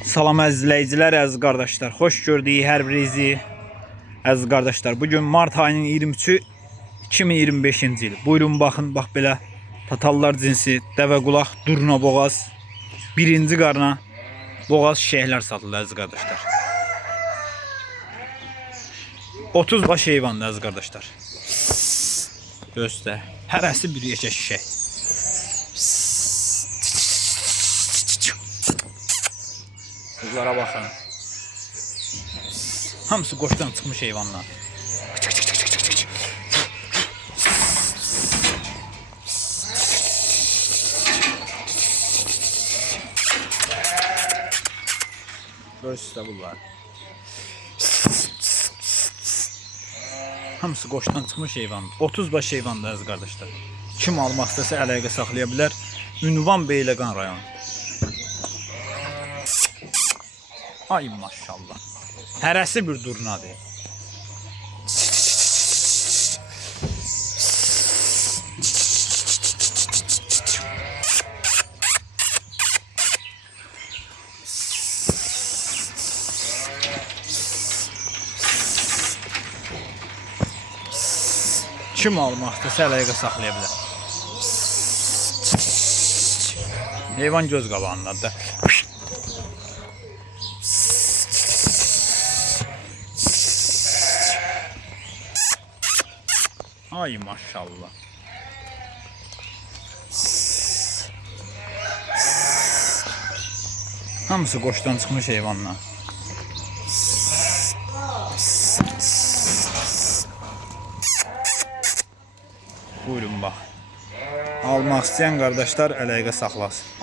Salam əziz izləyicilər, əziz qardaşlar. Xoş gördük hər birinizi. Əziz qardaşlar, bugün mart ayının 23-ü 2025-ci il. Buyurun baxın, bax belə tatallar cinsi, dəvə qulaq, durna boğaz, birinci qarna boğaz şeyhlər satılır əziz qardaşlar. 30 baş heyvandır əziz qardaşlar. Göstər. Hərəsi bir yekə şişək. Bunlara baxın. Hamısı qoşdan çıxmış heyvanlar. Böyle bunlar. Hamısı qoşdan çıxmış heyvan. 30 baş heyvandır əziz qardaşlar. Kim almaq istəsə əlaqə saxlaya bilər. Ünvan Beyləqan rayonu. Ay maşallah. Hərəsi bir durnadır. Kim almaq istəsə əlaqə saxlaya bilər. Heyvan göz qabağındadır. Ay maşallah. Hamısı qoşdan çıxmış heyvanlar. Buyurun bax. Almaq istəyən qardaşlar əlaqə saxlasın.